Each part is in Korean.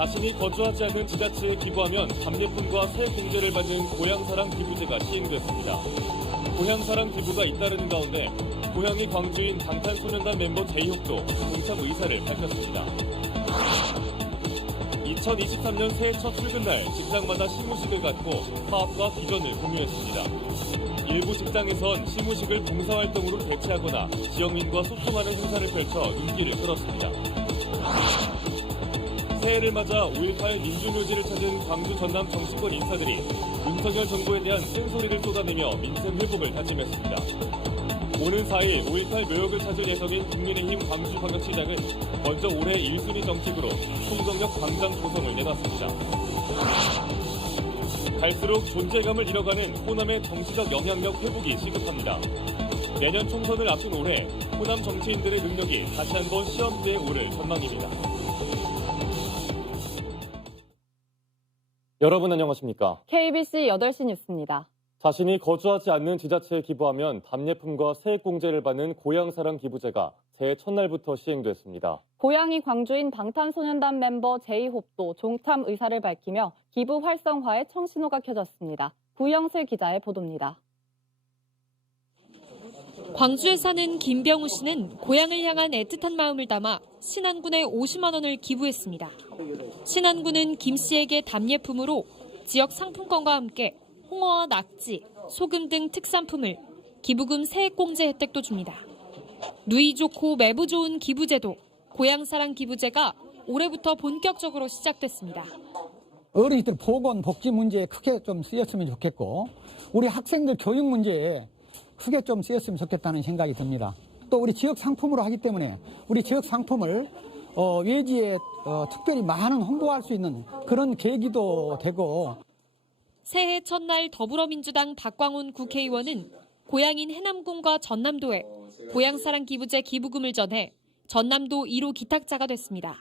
자신이 거주하지 않는 지자체에 기부하면 답례품과 새 공제를 받는 고향사랑 기부제가 시행됐습니다. 고향사랑 기부가 잇따르는 가운데 고향이 광주인 방탄소년단 멤버 제이홉도 동참 의사를 밝혔습니다. 2023년 새해 첫 출근날 직장마다 시무식을 갖고 파업과 비전을 공유했습니다. 일부 직장에선 시무식을 봉사활동으로 대체하거나 지역민과 소통하는 행사를 펼쳐 눈길을 끌었습니다. 새해를 맞아 5.18 민주묘지를 찾은 광주 전남 정치권 인사들이 윤석열 정부에 대한 쓴소리를 쏟아내며 민생 회복을 다짐했습니다. 오는 4일 5.18 묘역을 찾을 예정인 국민의힘 광주광역시장은 먼저 올해 1순위 정책으로 총정력 광장 조성을 내놨습니다. 갈수록 존재감을 잃어가는 호남의 정치적 영향력 회복이 시급합니다. 내년 총선을 앞둔 올해 호남 정치인들의 능력이 다시 한번 시험대에 오를 전망입니다. 여러분 안녕하십니까? KBC 8시 뉴스입니다. 자신이 거주하지 않는 지자체에 기부하면 답례품과 세액공제를 받는 고향사랑 기부제가 새해 첫날부터 시행됐습니다. 고향이 광주인 방탄소년단 멤버 제이홉도 종참 의사를 밝히며 기부 활성화에 청신호가 켜졌습니다. 구영슬 기자의 보도입니다. 광주에 사는 김병우 씨는 고향을 향한 애틋한 마음을 담아 신안군에 50만 원을 기부했습니다. 신안군은 김 씨에게 답례품으로 지역 상품권과 함께 홍어와 낙지, 소금 등 특산품을 기부금 세액공제 혜택도 줍니다. 누이 좋고 매부 좋은 기부제도 고향사랑 기부제가 올해부터 본격적으로 시작됐습니다. 어린이들 보건 복지 문제에 크게 좀 쓰였으면 좋겠고 우리 학생들 교육 문제에 크게 좀 쓰였으면 좋겠다는 생각이 듭니다. 또 우리 지역 상품으로 하기 때문에 우리 지역 상품을 외지에 특별히 많은 홍보할 수 있는 그런 계기도 되고. 새해 첫날 더불어민주당 박광훈 국회의원은 고향인 해남군과 전남도에 고향사랑 기부제 기부금을 전해 전남도 1호 기탁자가 됐습니다.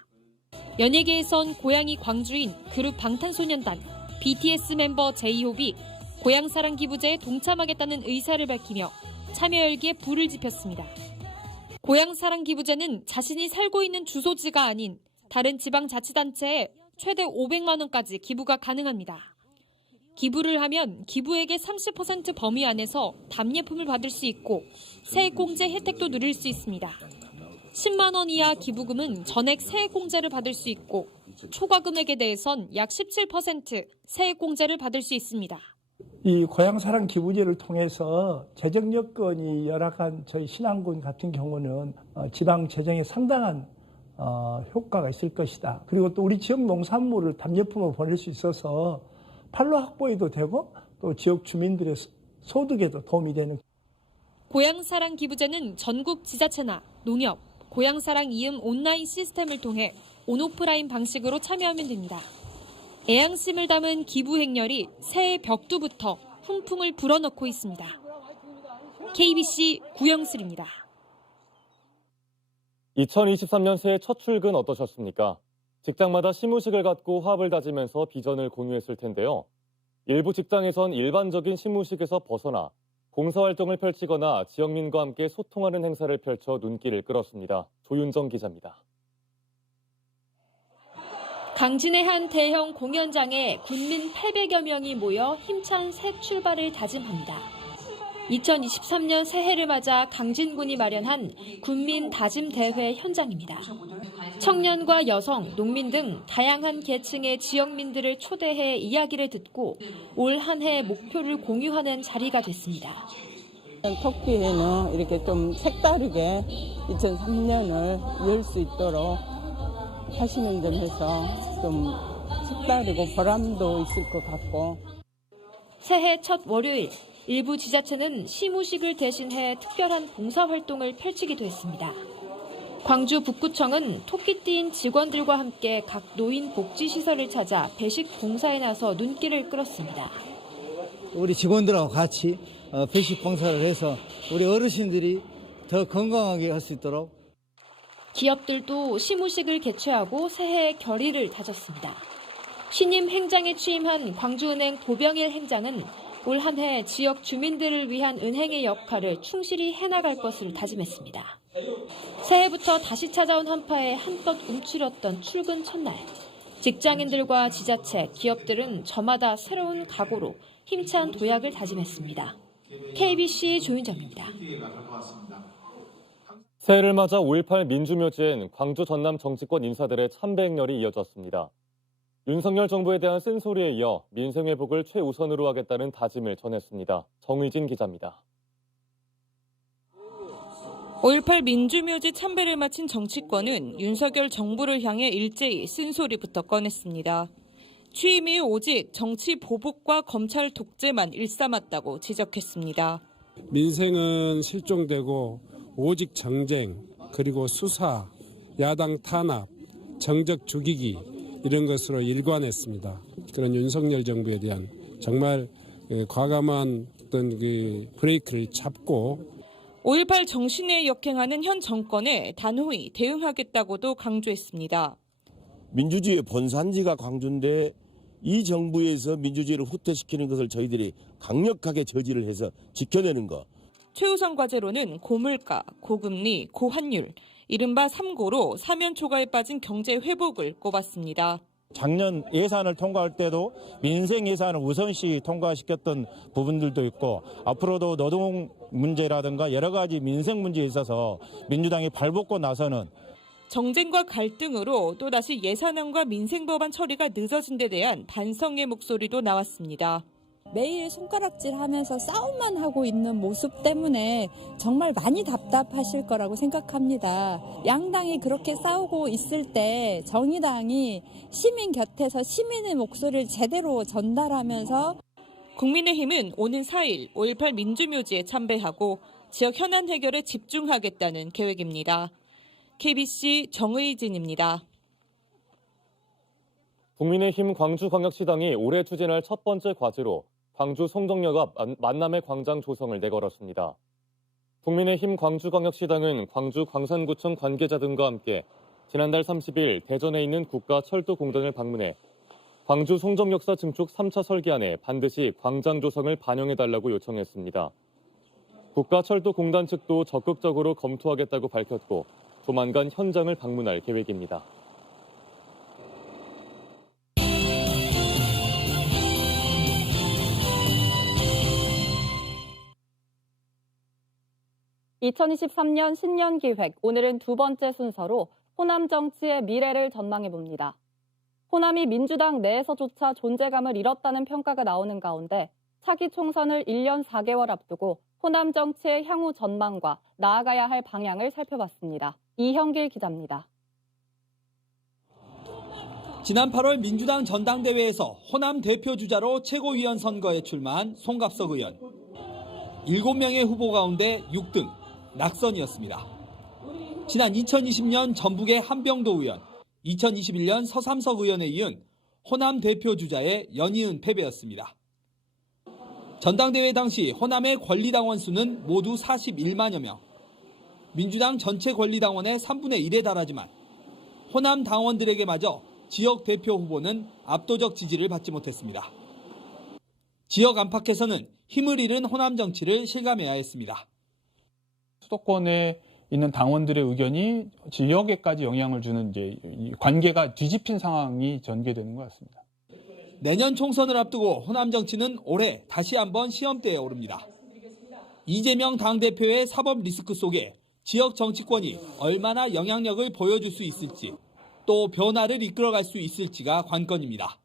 연예계에선 고향이 광주인 그룹 방탄소년단 BTS 멤버 제이홉이 고향사랑 기부제에 동참하겠다는 의사를 밝히며 참여 열기에 불을 지폈습니다. 고향사랑 기부제는 자신이 살고 있는 주소지가 아닌 다른 지방자치단체에 최대 500만 원까지 기부가 가능합니다. 기부를 하면 기부액의 30% 범위 안에서 답례품을 받을 수 있고 세액공제 혜택도 누릴 수 있습니다. 10만 원 이하 기부금은 전액 세액공제를 받을 수 있고 초과 금액에 대해선 약 17% 세액공제를 받을 수 있습니다. 이 고향사랑 기부제를 통해서 재정 여건이 열악한 저희 신안군 같은 경우는 지방 재정에 상당한 효과가 있을 것이다. 그리고 또 우리 지역 농산물을 답례품으로 보낼 수 있어서 판로 확보에도 되고 또 지역 주민들의 소득에도 도움이 되는. 고향사랑 기부제는 전국 지자체나 농협, 고향사랑 이음 온라인 시스템을 통해 온오프라인 방식으로 참여하면 됩니다. 애양심을 담은 기부 행렬이 새해 벽두부터 훈풍을 불어넣고 있습니다. KBC 구영슬입니다. 2023년 새해 첫 출근 어떠셨습니까? 직장마다 시무식을 갖고 화합을 다지면서 비전을 공유했을 텐데요. 일부 직장에선 일반적인 시무식에서 벗어나 봉사활동을 펼치거나 지역민과 함께 소통하는 행사를 펼쳐 눈길을 끌었습니다. 조윤정 기자입니다. 강진의 한 대형 공연장에 군민 800여 명이 모여 힘찬 새 출발을 다짐합니다. 2023년 새해를 맞아 강진군이 마련한 군민 다짐 대회 현장입니다. 청년과 여성, 농민 등 다양한 계층의 지역민들을 초대해 이야기를 듣고 올 한 해 목표를 공유하는 자리가 됐습니다. 토끼에는 이렇게 좀 색다르게 2003년을 열 수 있도록 하시는 점에서 좀 색다르고 보람도 있을 것 같고. 새해 첫 월요일, 일부 지자체는 시무식을 대신해 특별한 봉사활동을 펼치기도 했습니다. 광주 북구청은 토끼띠인 직원들과 함께 각 노인 복지시설을 찾아 배식 봉사에 나서 눈길을 끌었습니다. 우리 직원들하고 같이 배식 봉사를 해서 우리 어르신들이 더 건강하게 할 수 있도록. 기업들도 시무식을 개최하고 새해의 결의를 다졌습니다. 신임 행장에 취임한 광주은행 보병일 행장은 올 한 해 지역 주민들을 위한 은행의 역할을 충실히 해나갈 것을 다짐했습니다. 새해부터 다시 찾아온 한파에 한껏 움츠렸던 출근 첫날. 직장인들과 지자체, 기업들은 저마다 새로운 각오로 힘찬 도약을 다짐했습니다. KBC 조윤정입니다. 새해를 맞아 5.18 민주묘지엔 광주 전남 정치권 인사들의 참배 행렬이 이어졌습니다. 윤석열 정부에 대한 쓴소리에 이어 민생회복을 최우선으로 하겠다는 다짐을 전했습니다. 정의진 기자입니다. 5.18 민주묘지 참배를 마친 정치권은 윤석열 정부를 향해 일제히 쓴소리부터 꺼냈습니다. 취임 이후 오직 정치 보복과 검찰 독재만 일삼았다고 지적했습니다. 민생은 실종되고 오직 정쟁, 그리고 수사, 야당 탄압, 정적 죽이기 이런 것으로 일관했습니다. 그런 윤석열 정부에 대한 정말 과감한 어떤 브레이크를 잡고 5.18 정신에 역행하는 현 정권에 단호히 대응하겠다고도 강조했습니다. 민주주의의 본산지가 광주인데 이 정부에서 민주주의를 후퇴시키는 것을 저희들이 강력하게 저지를 해서 지켜내는 것. 최우선 과제로는 고물가, 고금리, 고환율, 이른바 3고로 사면 초과에 빠진 경제 회복을 꼽았습니다. 작년 예산을 통과할 때도 민생 예산을 우선시 통과시켰던 부분들도 있고 앞으로도 노동 문제라든가 여러 가지 민생 문제에 있어서 민주당이 발벗고 나서는 정쟁과 갈등으로 또다시 예산안과 민생법안 처리가 늦어진 데 대한 반성의 목소리도 나왔습니다. 매일 손가락질하면서 싸움만 하고 있는 모습 때문에 정말 많이 답답하실 거라고 생각합니다. 양당이 그렇게 싸우고 있을 때 정의당이 시민 곁에서 시민의 목소리를 제대로 전달하면서 국민의힘은 오는 4일 5.18 민주묘지에 참배하고 지역 현안 해결에 집중하겠다는 계획입니다. KBC 정의진입니다. 국민의힘 광주광역시당이 올해 추진할 첫 번째 과제로 광주 송정역 앞 만남의 광장 조성을 내걸었습니다. 국민의힘 광주광역시당은 광주 광산구청 관계자 등과 함께 지난달 30일 대전에 있는 국가철도공단을 방문해 광주 송정역사 증축 3차 설계안에 반드시 광장 조성을 반영해달라고 요청했습니다. 국가철도공단 측도 적극적으로 검토하겠다고 밝혔고 조만간 현장을 방문할 계획입니다. (2023년) 신년기획, 오늘은 두 번째 순서로 호남 정치의 미래를 전망해봅니다. 호남이 민주당 내에서조차 존재감을 잃었다는 평가가 나오는 가운데 차기 총선을 1년 4개월 앞두고 호남 정치의 향후 전망과 나아가야 할 방향을 살펴봤습니다. 이형길 기자입니다. 지난 8월 민주당 전당대회에서 호남 대표주자로 최고위원 선거에 출마한 송갑석 의원. 7명의 후보 가운데 6등, 낙선이었습니다. 지난 2020년 전북의 한병도 의원, 2021년 서삼석 의원에 이은 호남 대표주자의 연이은 패배였습니다. 전당대회 당시 호남의 권리당원 수는 모두 41만여 명. 민주당 전체 권리당원의 3분의 1에 달하지만 호남 당원들에게마저 지역 대표 후보는 압도적 지지를 받지 못했습니다. 지역 안팎에서는 힘을 잃은 호남 정치를 실감해야 했습니다. 수도권에 있는 당원들의 의견이 지역에까지 영향을 주는 관계가 뒤집힌 상황이 전개되는 것 같습니다. 내년 총선을 앞두고 호남 정치는 올해 다시 한번 시험대에 오릅니다. 이재명 당대표의 사법 리스크 속에 지역 정치권이 얼마나 영향력을 보여줄 수 있을지, 또 변화를 이끌어갈 수 있을지가 관건입니다.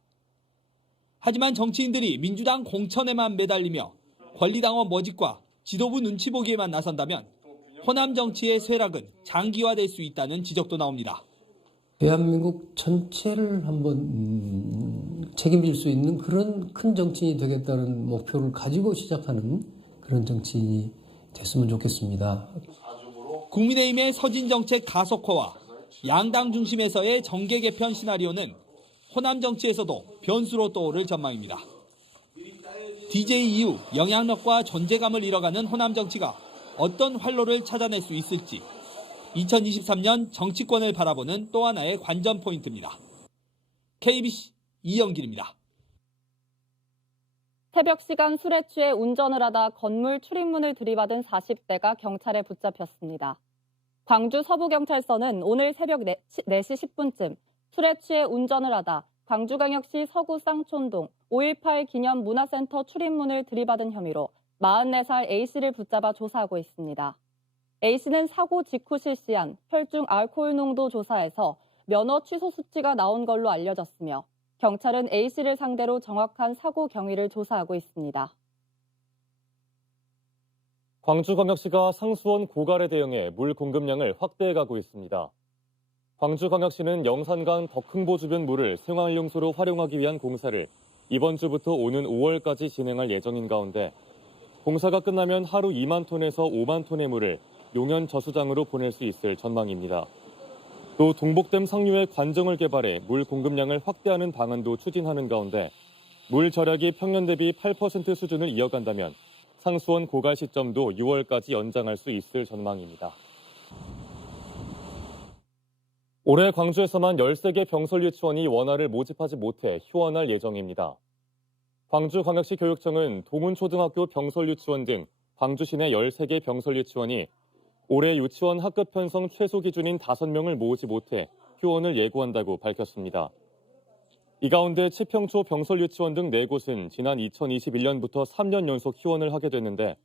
하지만 정치인들이 민주당 공천에만 매달리며 권리당원 모집과 지도부 눈치 보기에만 나선다면 호남 정치의 쇠락은 장기화될 수 있다는 지적도 나옵니다. 대한민국 전체를 한번 책임질 수 있는 그런 큰 정치인이 되겠다는 목표를 가지고 시작하는 그런 정치인이 됐으면 좋겠습니다. 국민의힘의 서진 정책 가속화와 양당 중심에서의 정계 개편 시나리오는 호남 정치에서도 변수로 떠오를 전망입니다. DJ 이후 영향력과 존재감을 잃어가는 호남 정치가 어떤 활로를 찾아낼 수 있을지 2023년 정치권을 바라보는 또 하나의 관전 포인트입니다. KBC 이영길입니다. 새벽 시간 술에 취해 운전을 하다 건물 출입문을 들이받은 40대가 경찰에 붙잡혔습니다. 광주 서부경찰서는 오늘 새벽 4시 10분쯤 술에 취해 운전을 하다 광주광역시 서구 쌍촌동 5.18 기념 문화센터 출입문을 들이받은 혐의로 44살 A씨를 붙잡아 조사하고 있습니다. A씨는 사고 직후 실시한 혈중 알코올 농도 조사에서 면허 취소 수치가 나온 걸로 알려졌으며 경찰은 A씨를 상대로 정확한 사고 경위를 조사하고 있습니다. 광주광역시가 상수원 고갈에 대응해 물 공급량을 확대해가고 있습니다. 광주광역시는 영산강 덕흥보 주변 물을 생활용수로 활용하기 위한 공사를 이번 주부터 오는 5월까지 진행할 예정인 가운데 공사가 끝나면 하루 2만 톤에서 5만 톤의 물을 용현 저수장으로 보낼 수 있을 전망입니다. 또 동복댐 상류에 관정을 개발해 물 공급량을 확대하는 방안도 추진하는 가운데 물 절약이 평년 대비 8% 수준을 이어간다면 상수원 고갈 시점도 6월까지 연장할 수 있을 전망입니다. 올해 광주에서만 13개 병설 유치원이 원화를 모집하지 못해 휴원할 예정입니다. 광주광역시 교육청은 동운초등학교 병설 유치원 등 광주 시내 13개 병설 유치원이 올해 유치원 학급 편성 최소 기준인 5명을 모으지 못해 휴원을 예고한다고 밝혔습니다. 이 가운데 치평초 병설 유치원 등 4곳은 지난 2021년부터 3년 연속 휴원을 하게 됐는데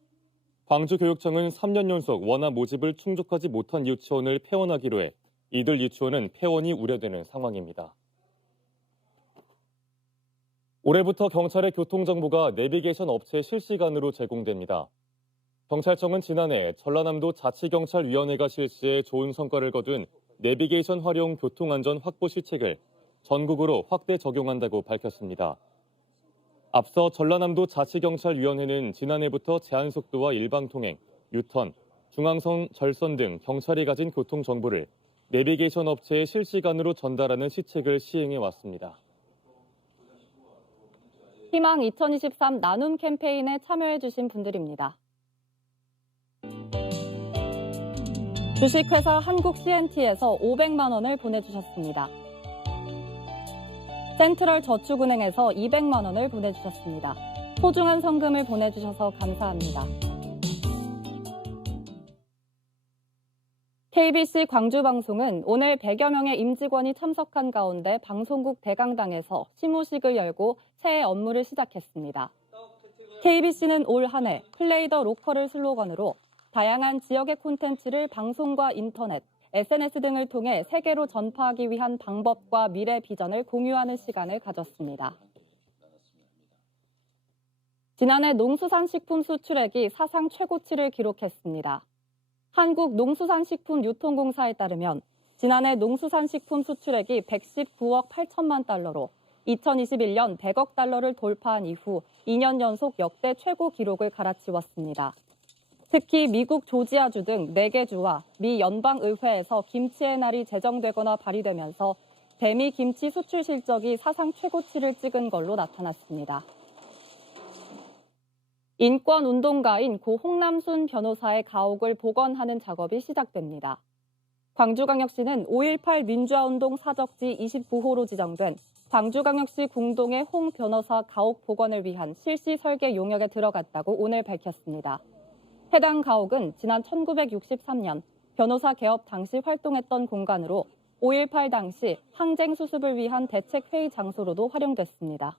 광주교육청은 3년 연속 원화 모집을 충족하지 못한 유치원을 폐원하기로 해 이들 유치원은 폐원이 우려되는 상황입니다. 올해부터 경찰의 교통정보가 내비게이션 업체 실시간으로 제공됩니다. 경찰청은 지난해 전라남도 자치경찰위원회가 실시해 좋은 성과를 거둔 내비게이션 활용 교통안전 확보 실책을 전국으로 확대 적용한다고 밝혔습니다. 앞서 전라남도 자치경찰위원회는 지난해부터 제한속도와 일방통행, 유턴, 중앙선 절선 등 경찰이 가진 교통정보를 내비게이션 업체에 실시간으로 전달하는 시책을 시행해 왔습니다. 희망 2023 나눔 캠페인에 참여해주신 분들입니다. 주식회사 한국 CNT에서 500만 원을 보내주셨습니다. 센트럴 저축은행에서 200만 원을 보내주셨습니다. 소중한 성금을 보내주셔서 감사합니다. KBC 광주방송은 오늘 100여 명의 임직원이 참석한 가운데 방송국 대강당에서 시무식을 열고 새해 업무를 시작했습니다. KBC는 올 한 해 플레이 더 로컬을 슬로건으로 다양한 지역의 콘텐츠를 방송과 인터넷, SNS 등을 통해 세계로 전파하기 위한 방법과 미래 비전을 공유하는 시간을 가졌습니다. 지난해 농수산식품 수출액이 사상 최고치를 기록했습니다. 한국농수산식품유통공사에 따르면 지난해 농수산식품 수출액이 119억 8천만 달러로 2021년 100억 달러를 돌파한 이후 2년 연속 역대 최고 기록을 갈아치웠습니다. 특히 미국 조지아주 등 4개 주와 미 연방의회에서 김치의 날이 제정되거나 발의되면서 대미 김치 수출 실적이 사상 최고치를 찍은 걸로 나타났습니다. 인권운동가인 고 홍남순 변호사의 가옥을 복원하는 작업이 시작됩니다. 광주광역시는 5.18 민주화운동 사적지 29호로 지정된 광주광역시 궁동의 홍 변호사 가옥 복원을 위한 실시 설계 용역에 들어갔다고 오늘 밝혔습니다. 해당 가옥은 지난 1963년 변호사 개업 당시 활동했던 공간으로 5.18 당시 항쟁 수습을 위한 대책회의 장소로도 활용됐습니다.